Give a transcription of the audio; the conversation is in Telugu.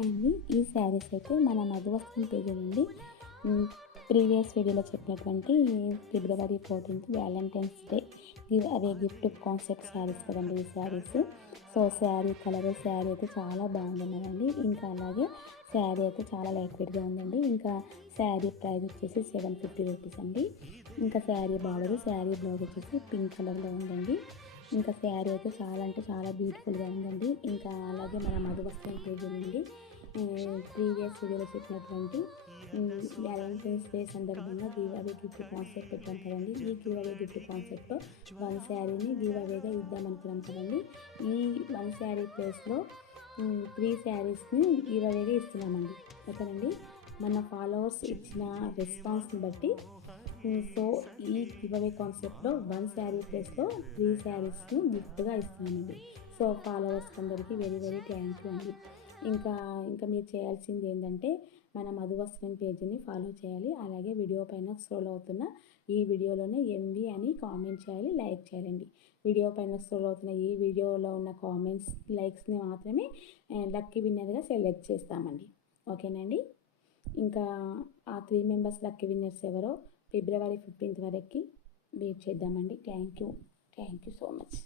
అండి ఈ శారీస్ అయితే మన మధువస్త్రం పేజీ నుండి ప్రీవియస్ వీడియోలో చెప్పినటువంటి ఫిబ్రవరి 14th వ్యాలంటైన్స్ డే అదే గిఫ్ట్ కాన్సెప్ట్ శారీస్ కదండి ఈ శారీస్. సో శారీ కలర్ శారీ అయితే చాలా బాగుందండి. ఇంకా అలాగే శారీ అయితే చాలా లైట్ వెయిట్గా ఉందండి. ఇంకా శారీ ప్రైస్ వచ్చేసి 750 రూపీస్ అండి. ఇంకా శారీ బార్డర్ శారీ బ్లౌజ్ వచ్చేసి పింక్ కలర్లో ఉందండి. ఇంకా శారీ అయితే చాలా అంటే చాలా బ్యూటిఫుల్గా ఉందండి. ఇంకా అలాగే మన మధువస్త్రం పేజీ నుండి ప్రీవియస్ వీడియోలో చెప్పినటువంటి వ్యాలంటైన్స్ డే సందర్భంగా గివ్ అవే గిఫ్ట్ కాన్సెప్ట్ పెట్టాం కదండి. ఈ గివ్ అవే గిఫ్ట్ కాన్సెప్ట్లో 1 శారీని గివ్ అవేగా ఇద్దామనుకున్నాం కదండి. ఈ 1 శారీ ప్లేస్లో 3 శారీస్ని గివ్ అవేగా ఇస్తున్నామండి. ఓకేనండి. మన ఫాలోవర్స్ ఇచ్చిన రెస్పాన్స్ని బట్టి సో ఈ గివ్ అవే కాన్సెప్ట్లో 1 శారీ ప్లేస్లో 3 శారీస్ను గిఫ్ట్గా ఇస్తున్నామండి. సో ఫాలోవర్స్ అందరికీ వెరీ వెరీ థ్యాంక్ యూ అండి. ఇంకా ఇంకా మీరు చేయాల్సింది ఏంటంటే మన మధువస్త్రం పేజీని ఫాలో చేయాలి. అలాగే వీడియో పైన స్క్రోల్ అవుతున్న ఈ వీడియోలోనే ఎంవి అని కామెంట్ చేయాలి, లైక్ చేయాలండి. వీడియో పైన స్క్రోల్ అవుతున్న ఈ వీడియోలో ఉన్న కామెంట్స్ లైక్స్ని మాత్రమే లక్కీ విన్నర్గా సెలెక్ట్ చేస్తామండి. ఓకేనండి. ఇంకా ఆ 3 మెంబర్స్ లక్కీ విన్నర్స్ ఎవరో ఫిబ్రవరి 15th వరకు వెయిట్ చేద్దామండి. Thank you so much.